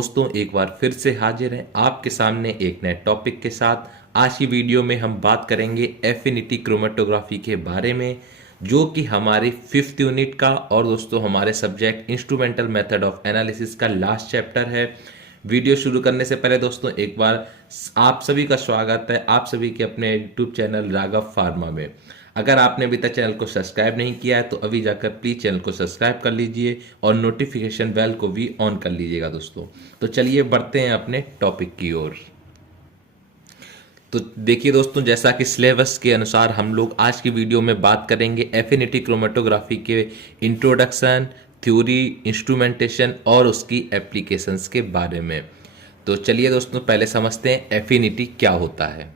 दोस्तों एक बार फिर से हाजिर हैं आपके सामने एक नए टॉपिक के साथ। आज की वीडियो में हम बात करेंगे एफिनिटी क्रोमेटोग्राफी के बारे में, जो कि हमारी 5th यूनिट का और दोस्तों हमारे subject instrumental method of analysis का लास्ट चैप्टर है। वीडियो शुरू करने से पहले दोस्तों एक बार आप सभी का स्वागत है आप सभी के अपने यूट्यूब चैनल राघव फार्मा में। अगर आपने अभी तक चैनल को सब्सक्राइब नहीं किया है तो अभी जाकर प्लीज चैनल को सब्सक्राइब कर लीजिए और नोटिफिकेशन बेल को भी ऑन कर लीजिएगा दोस्तों। तो चलिए बढ़ते हैं अपने टॉपिक की ओर। तो देखिए दोस्तों, जैसा कि सिलेबस के अनुसार हम लोग आज की वीडियो में बात करेंगे एफिनिटी क्रोमेटोग्राफी के इंट्रोडक्शन, थ्योरी, इंस्ट्रूमेंटेशन और उसकी एप्लीकेशंस के बारे में। तो चलिए दोस्तों पहले समझते हैं एफिनिटी क्या होता है।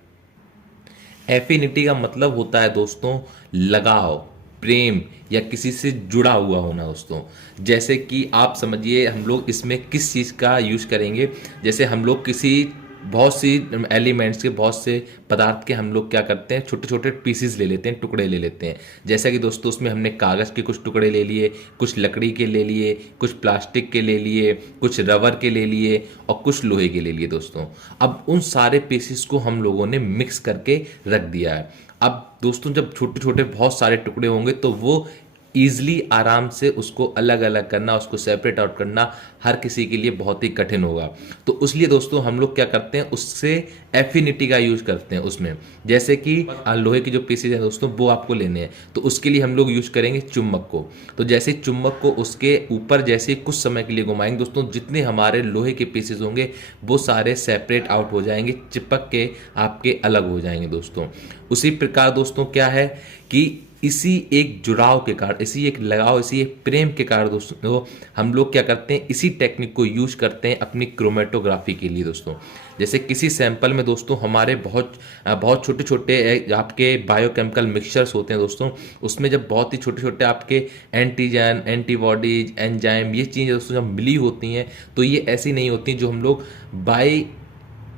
एफिनिटी का मतलब होता है दोस्तों लगाव, प्रेम या किसी से जुड़ा हुआ होना दोस्तों। जैसे कि आप समझिए हम लोग इसमें किस चीज़ का यूज करेंगे। जैसे हम लोग किसी बहुत सी एलिमेंट्स के, बहुत से पदार्थ के हम लोग क्या करते हैं, छोटे छोटे पीसेस ले लेते हैं, टुकड़े ले लेते हैं। जैसा कि दोस्तों उसमें हमने कागज़ के कुछ टुकड़े ले लिए, कुछ लकड़ी के ले लिए, कुछ प्लास्टिक के ले लिए, कुछ रबर के ले लिए और कुछ लोहे के ले लिए दोस्तों। अब उन सारे पीसेस को हम लोगों ने मिक्स करके रख दिया है। अब दोस्तों जब छोटे छोटे बहुत सारे टुकड़े होंगे तो वो ईजिली आराम से उसको अलग अलग करना, उसको सेपरेट आउट करना हर किसी के लिए बहुत ही कठिन होगा। तो इसलिए दोस्तों हम लोग क्या करते हैं, उससे एफिनिटी का यूज करते हैं उसमें। जैसे कि लोहे की जो पीसेज हैं दोस्तों वो आपको लेने हैं, तो उसके लिए हम लोग यूज करेंगे चुंबक को। तो जैसे चुंबक को उसके ऊपर जैसे कुछ समय के लिए घुमाएंगे दोस्तों, जितने हमारे लोहे के पीसेज होंगे वो सारे सेपरेट आउट हो जाएंगे, चिपक के आपके अलग हो जाएंगे दोस्तों। उसी प्रकार दोस्तों क्या है कि इसी एक जुड़ाव के कारण, इसी एक लगाव, इसी एक प्रेम के कारण दोस्तों हम लोग क्या करते हैं, इसी टेक्निक को यूज करते हैं अपनी क्रोमेटोग्राफी के लिए दोस्तों। जैसे किसी सैंपल में दोस्तों हमारे बहुत छोटे छोटे आपके बायोकेमिकल मिक्सचर्स होते हैं दोस्तों। उसमें जब बहुत ही छोटे छोटे आपके एंटीजन, एंटीबॉडीज, एंजाइम, ये चीज़ें दोस्तों जब मिली होती हैं तो ये ऐसी नहीं होती जो हम लोग बाई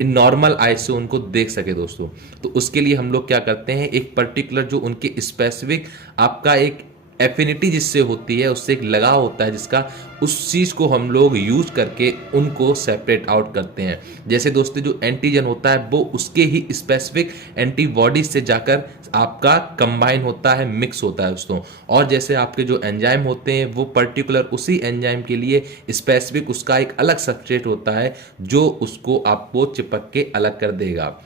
नॉर्मल आइज से उनको देख सके दोस्तों। तो उसके लिए हम लोग क्या करते हैं, एक पर्टिकुलर जो उनके स्पेसिफिक आपका एक एफिनिटी जिससे होती है, उससे एक लगाव होता है जिसका, उस चीज़ को हम लोग यूज करके उनको सेपरेट आउट करते हैं। जैसे दोस्तों जो एंटीजन होता है वो उसके ही स्पेसिफिक एंटीबॉडीज से जाकर आपका कंबाइन होता है, मिक्स होता है दोस्तों। और जैसे आपके जो एंजाइम होते हैं वो पर्टिकुलर उसी एंजाइम के लिए स्पेसिफिक उसका एक अलग सबस्ट्रेट होता है जो उसको आपको चिपक के अलग कर देगा।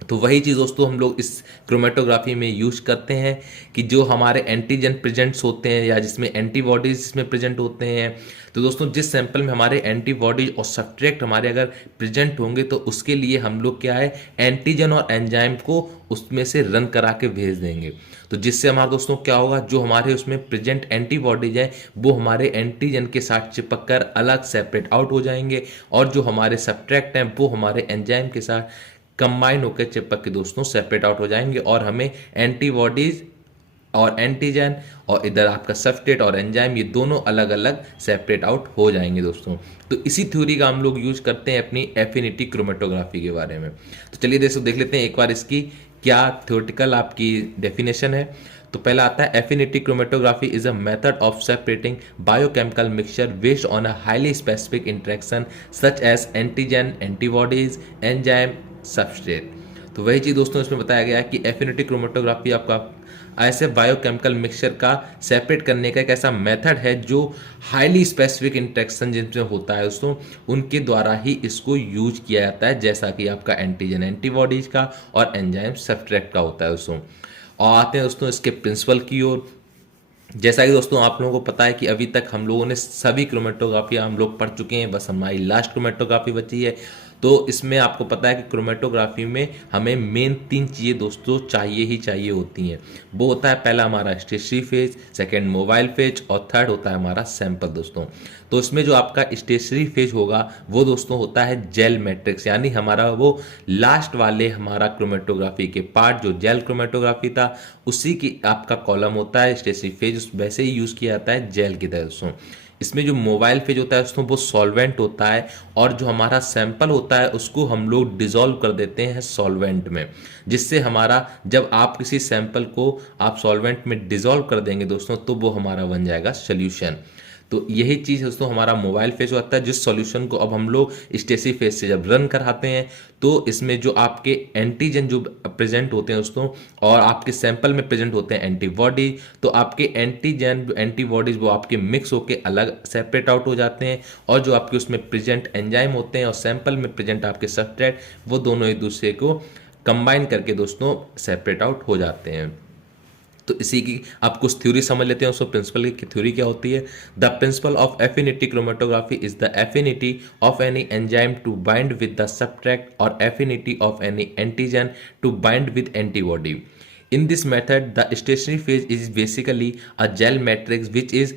तो वही चीज़ दोस्तों हम लोग इस क्रोमेटोग्राफी में यूज करते हैं कि जो हमारे एंटीजन प्रेजेंट्स होते हैं या जिसमें एंटीबॉडीज इसमें प्रेजेंट होते हैं, तो दोस्तों जिस सैंपल में हमारे एंटीबॉडीज और सब्सट्रेट हमारे अगर प्रेजेंट होंगे तो उसके लिए हम लोग क्या है, एंटीजन और एंजाइम को उसमें से रन करा के भेज देंगे। तो जिससे हमारे दोस्तों क्या होगा, जो हमारे उसमें प्रेजेंट एंटीबॉडीज हैं वो हमारे एंटीजन के साथ चिपक कर अलग सेपरेट आउट हो जाएंगे, और जो हमारे सब्सट्रेट हैं वो हमारे एंजाइम के साथ कंबाइन होकर चिपक के दोस्तों सेपरेट आउट हो जाएंगे, और हमें एंटीबॉडीज और एंटीजन और इधर आपका सबस्ट्रेट और एंजाइम ये दोनों अलग अलग सेपरेट आउट हो जाएंगे दोस्तों। तो इसी थ्योरी का हम लोग यूज करते हैं अपनी एफिनिटी क्रोमेटोग्राफी के बारे में। तो चलिए दोस्तों देख लेते हैं एक बार इसकी क्या थ्योरेटिकल आपकी डेफिनेशन है। तो पहला आता है, affinity chromatography is a method of separating biochemical mixture based on a highly specific interaction such as antigen, antibodies, enzyme, substrate. तो वही चीज़ दोस्तों इसमें बताया गया है कि एफिनिटी क्रोमेटोग्राफी आपका ऐसे बायोकेमिकल मिक्सचर का सेपरेट करने का एक ऐसा मेथड है जो हाईली स्पेसिफिक इंटरेक्शन जिनसे होता है दोस्तों उनके द्वारा ही इसको यूज किया जाता है, जैसा कि आपका एंटीजन एंटीबॉडीज का और एंजाइम सबस्ट्रेट का होता है दोस्तों। और आते हैं दोस्तों इसके प्रिंसिपल की ओर। जैसा कि दोस्तों आप लोगों को पता है कि अभी तक हम लोगों ने सभी क्रोमेटोग्राफी हम लोग पढ़ चुके हैं, बस हमारी लास्ट क्रोमेटोग्राफी बची है। तो इसमें आपको पता है कि क्रोमेटोग्राफी में हमें मेन 3 चीज़ें दोस्तों चाहिए ही चाहिए होती हैं। वो होता है पहला हमारा stationary phase, second mobile phase और थर्ड होता है हमारा सैंपल दोस्तों। तो इसमें जो आपका स्टेशनरी फेज होगा वो दोस्तों होता है जेल मैट्रिक्स, यानी हमारा वो लास्ट वाले हमारा क्रोमेटोग्राफी के पार्ट जो जेल क्रोमेटोग्राफी था उसी की आपका कॉलम होता है स्टेशनरी फेज, वैसे ही यूज़ किया जाता है जेल की तरह दोस्तों। इसमें जो मोबाइल फेज होता है दोस्तों वो सॉल्वेंट होता है, और जो हमारा सैंपल होता है उसको हम लोग डिजोल्व कर देते हैं सॉल्वेंट में, जिससे हमारा जब आप किसी सैंपल को आप सॉल्वेंट में डिजोल्व कर देंगे दोस्तों तो वो हमारा बन जाएगा सोल्यूशन। तो यही चीज़ दोस्तों हमारा मोबाइल फेज होता है, जिस सॉल्यूशन को अब हम लोग स्टेसी फेज से जब रन कराते हैं तो इसमें जो आपके एंटीजन जो प्रेजेंट होते हैं दोस्तों और आपके सैंपल में प्रेजेंट होते हैं एंटीबॉडी, तो आपके एंटीजन एंटीबॉडीज वो आपके मिक्स होके अलग सेपरेट आउट हो जाते हैं और जो आपके उसमें प्रेजेंट एंजाइम होते हैं और सैंपल में प्रेजेंट आपके सब्सट्रेट वो दोनों एक दूसरे को कंबाइन करके दोस्तों सेपरेट आउट हो जाते हैं। तो इसी की आप कुछ थ्योरी समझ लेते हैं। उसको प्रिंसिपल की थ्योरी क्या होती है? The principle of affinity chromatography is the affinity of any enzyme to bind with the substrate और affinity of any antigen to bind with antibody. In this method, the stationary phase is basically a gel matrix which is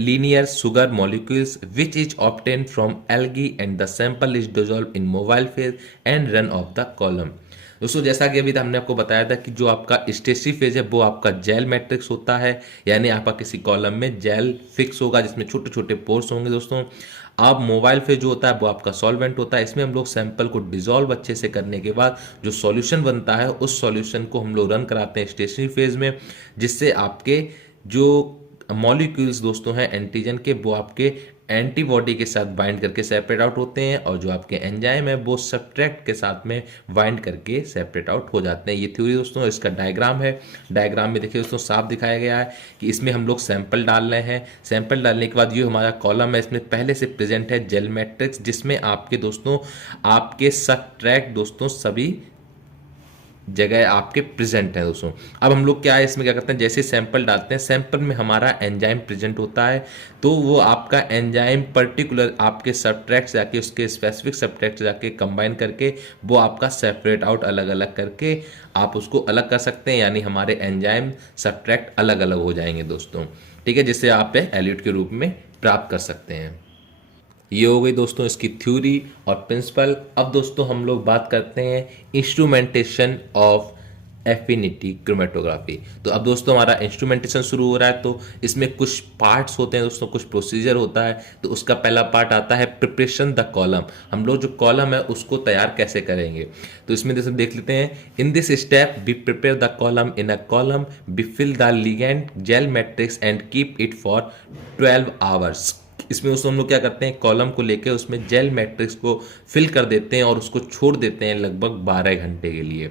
linear sugar molecules which is obtained from algae and the sample is dissolved in mobile phase and run off the column। दोस्तों जैसा कि अभी हमने आपको बताया था कि जो आपका स्टेशनरी फेज है वो आपका जेल मैट्रिक्स होता है, यानी आपका किसी कॉलम में जेल फिक्स होगा जिसमें छोटे छोटे पोर्स होंगे दोस्तों। अब मोबाइल फेज जो होता है वो आपका सॉल्वेंट होता है, इसमें हम लोग सैंपल को डिसॉल्व अच्छे से करने के बाद जो सॉल्यूशन बनता है उस सॉल्यूशन को हम लोग रन कराते हैं स्टेशनरी फेज में, जिससे आपके जो मॉलिक्यूल्स दोस्तों हैं एंटीजन के वो आपके एंटीबॉडी के साथ बाइंड करके सेपरेट आउट होते हैं और जो आपके एंजाइम है वो सब्सट्रैक्ट के साथ में बाइंड करके सेपरेट आउट हो जाते हैं। ये थ्योरी दोस्तों इसका डायग्राम है। डायग्राम में देखिए दोस्तों साफ दिखाया गया है कि इसमें हम लोग सैंपल डाल रहे हैं। सैंपल डालने के बाद ये हमारा कॉलम है, इसमें पहले से प्रेजेंट है जेल मैट्रिक्स जिसमें आपके दोस्तों आपके सब्सट्रैक्ट दोस्तों सभी जगह आपके प्रेजेंट है दोस्तों। अब हम लोग क्या है इसमें क्या करते हैं, जैसे सैंपल डालते हैं सैंपल में हमारा एंजाइम प्रेजेंट होता है तो वो आपका एंजाइम पर्टिकुलर आपके सब्सट्रैक्ट से जाके उसके स्पेसिफिक सब्सट्रैक्ट से जाके कंबाइन करके वो आपका सेपरेट आउट अलग अलग करके आप उसको अलग कर सकते हैं, यानी हमारे एंजाइम सब्सट्रैक्ट अलग अलग हो जाएंगे दोस्तों। ठीक है, जिससे आप एल्यूट के रूप में प्राप्त कर सकते हैं। ये हो गई दोस्तों इसकी थ्योरी और प्रिंसिपल। अब दोस्तों हम लोग बात करते हैं इंस्ट्रूमेंटेशन ऑफ एफिनिटी क्रोमेटोग्राफी। तो अब दोस्तों हमारा इंस्ट्रूमेंटेशन शुरू हो रहा है, तो इसमें कुछ पार्ट्स होते हैं दोस्तों, कुछ प्रोसीजर होता है। तो उसका पहला पार्ट आता है प्रिपरेशन द कॉलम। हम लोग जो कॉलम है उसको तैयार कैसे करेंगे, तो इसमें जैसे देख लेते हैं। In this step we prepare the column in a column, we fill the ligand gel matrix and keep it for 12 hours. इसमें दोस्तों हम लोग क्या करते हैं, कॉलम को लेकर उसमें जेल मैट्रिक्स को फिल कर देते हैं और उसको छोड़ देते हैं लगभग 12 घंटे के लिए।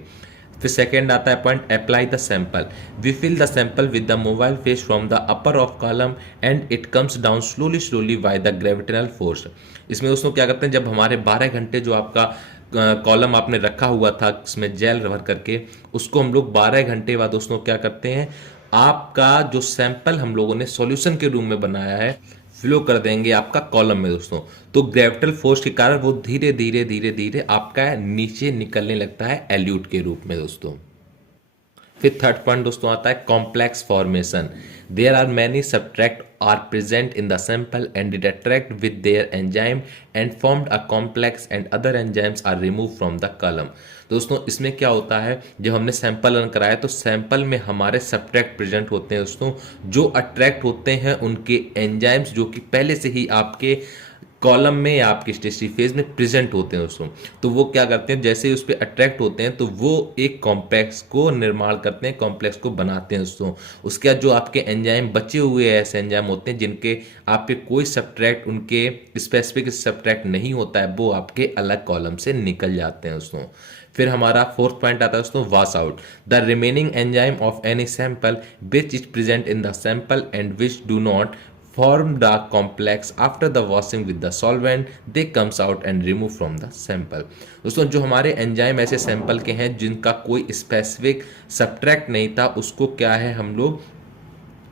फिर सेकेंड आता है point apply the sample. We fill the sample with the mobile phase from the upper of column and it comes down slowly by the gravitational force. इसमें दोस्तों क्या करते हैं, जब हमारे 12 घंटे जो आपका कॉलम आपने रखा हुआ था इसमें जेल भर करके, उसको हम लोग 12 घंटे बाद दोस्तों क्या करते हैं, आपका जो सैंपल हम लोगों ने सॉल्यूशन के रूम में बनाया है फ्लो कर देंगे आपका कॉलम में दोस्तों। तो ग्रेविटेशनल फोर्स के कारण वो धीरे धीरे आपका नीचे निकलने लगता है एल्यूट के रूप में दोस्तों। फिर थर्ड पॉइंट दोस्तों आता है complex formation. There are many substrate are present in the sample and it attract with their enzyme and formed a complex and other enzymes are remove from the column. दोस्तों इसमें क्या होता है, जब हमने सैंपल रन कराया तो sample में हमारे सब्सट्रैक्ट प्रेजेंट होते हैं दोस्तों, जो अट्रैक्ट होते हैं उनके एंजाइम्स जो कि पहले से ही आपके कॉलम में या आपके स्टेशनरी फेज में प्रेजेंट होते हैं दोस्तों। तो वो क्या करते हैं, जैसे ही उस पर अट्रैक्ट होते हैं तो वो एक कॉम्प्लेक्स को निर्माण करते हैं, कॉम्प्लेक्स को बनाते हैं दोस्तों। उसके बाद जो आपके एंजाइम बचे हुए ऐसे एंजाइम होते हैं जिनके आपके कोई सब्सट्रैक्ट उनके स्पेसिफिक सब्सट्रैक्ट नहीं होता है, वो आपके अलग कॉलम से निकल जाते हैं दोस्तों। फिर हमारा फोर्थ पॉइंट आता है दोस्तों wash out. The remaining enzyme of any sample which is present in the sample and which do not form the complex after the washing with the solvent they comes out and remove from the sample। दोस्तों जो हमारे enzyme ऐसे sample के हैं जिनका कोई specific subtract नहीं था, उसको क्या है हम लोग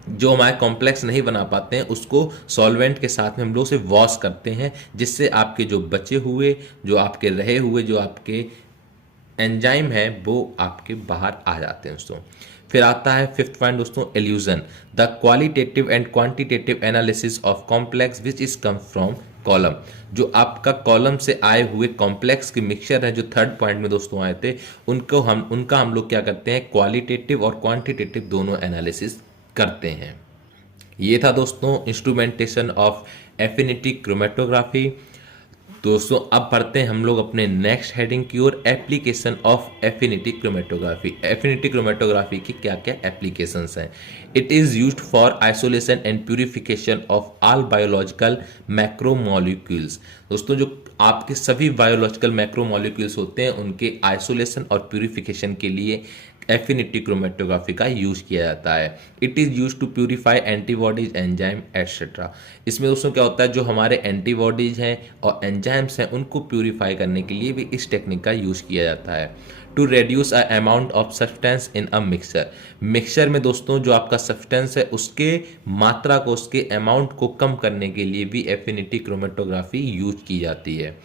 जो हमारे कॉम्प्लेक्स नहीं बना पाते हैं उसको सॉल्वेंट के साथ में हम लोग उसे वॉश करते हैं, जिससे आपके जो बचे हुए जो आपके रहे हुए जो आपके एंजाइम है वो आपके बाहर आ जाते हैं दोस्तों। फिर आता है फिफ्थ पॉइंट दोस्तों illusion. The qualitative and quantitative analysis of complex which is come from column. जो आपका कॉलम से आए हुए कॉम्प्लेक्स के मिक्सचर है जो थर्ड पॉइंट में दोस्तों आए थे, उनका हम लोग क्या करते हैं, क्वालिटेटिव और क्वांटिटेटिव दोनों एनालिसिस करते हैं। ये था दोस्तों इंस्ट्रूमेंटेशन ऑफ एफिनिटी क्रोमेटोग्राफी। दोस्तों अब बढ़ते हैं हम लोग अपने नेक्स्ट हेडिंग की ओर, application of affinity chromatography. Affinity chromatography की क्या क्या एप्लीकेशंस हैं? It is used for isolation and purification of all biological macromolecules. दोस्तों जो आपके सभी बायोलॉजिकल मैक्रोमोलिक्यूल्स होते हैं उनके आइसोलेशन और प्यूरिफिकेशन के लिए एफिनिटी क्रोमेटोग्राफी का यूज किया जाता है। It is use to purify antibodies, enzyme et cetera. इसमें दोस्तों क्या होता है, जो हमारे एंटीबॉडीज हैं और एंजाइम्स हैं उनको प्यूरिफाई करने के लिए भी इस टेक्निक का यूज किया जाता है। To reduce a amount of substance in a mixer. Mixture में दोस्तों जो आपका सब्सटेंस है उसके मात्रा को, उसके अमाउंट को कम करने के लिए भी एफिनिटी क्रोमेटोग्राफी यूज की जाती है।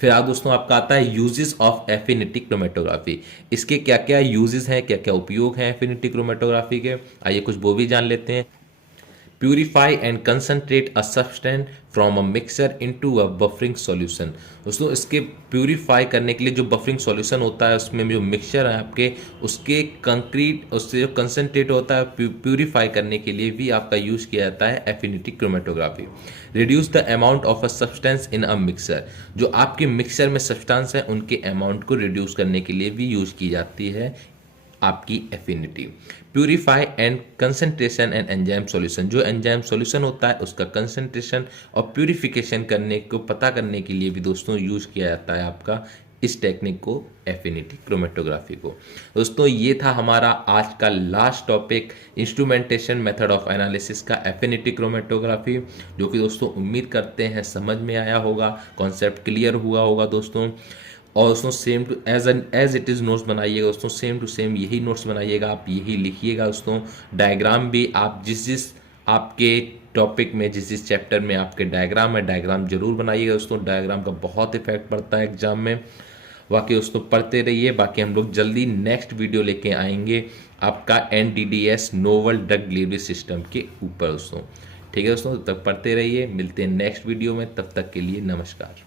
फिर आप दोस्तों आपका आता है यूजेस ऑफ एफिनिटी क्रोमेटोग्राफी। इसके क्या क्या यूजेस हैं, क्या क्या उपयोग हैं एफिनिटी क्रोमेटोग्राफी के, आइए कुछ वो भी जान लेते हैं। Purify and concentrate a substance from a mixer into a buffering solution. दोस्तों इसके प्यूरिफाई करने के लिए जो बफरिंग सॉल्यूशन होता है उसमें जो मिक्सचर है आपके, उसके कंक्रीट उससे जो कंसनट्रेट होता है प्यूरिफाई करने के लिए भी आपका यूज किया जाता है affinity chromatography. Reduce the amount of a substance in a mixer. जो आपके मिक्सचर में सब्सटेंस है उनके अमाउंट को रिड्यूस करने के लिए भी यूज की जाती है आपकी affinity. Purify and concentration and enzyme solution. जो एंजाइम सॉल्यूशन होता है उसका कंसंट्रेशन और प्यूरिफिकेशन करने को पता करने के लिए भी दोस्तों यूज किया जाता है आपका इस टेक्निक को, एफिनिटी क्रोमेटोग्राफी को। दोस्तों ये था हमारा आज का last topic, instrumentation method of analysis का एफिनिटी क्रोमेटोग्राफी, जो कि दोस्तों उम्मीद करते हैं समझ में आया होगा, कॉन्सेप्ट क्लियर हुआ होगा दोस्तों। और दोस्तों same to as it is notes बनाइएगा दोस्तों, सेम टू सेम यही नोट्स बनाइएगा, आप यही लिखिएगा दोस्तों। डायग्राम भी आप जिस जिस आपके टॉपिक में, जिस जिस चैप्टर में आपके डायग्राम है, डायग्राम जरूर बनाइएगा दोस्तों। डायग्राम का बहुत इफेक्ट पड़ता है एग्जाम में। बाकी दोस्तों पढ़ते रहिए। बाकी हम लोग जल्दी नेक्स्ट वीडियो लेके आएंगे आपका NDDS novel drug delivery system के ऊपर दोस्तों। ठीक है दोस्तों, तब तक पढ़ते रहिए, मिलते हैं नेक्स्ट वीडियो में, तब तक के लिए नमस्कार।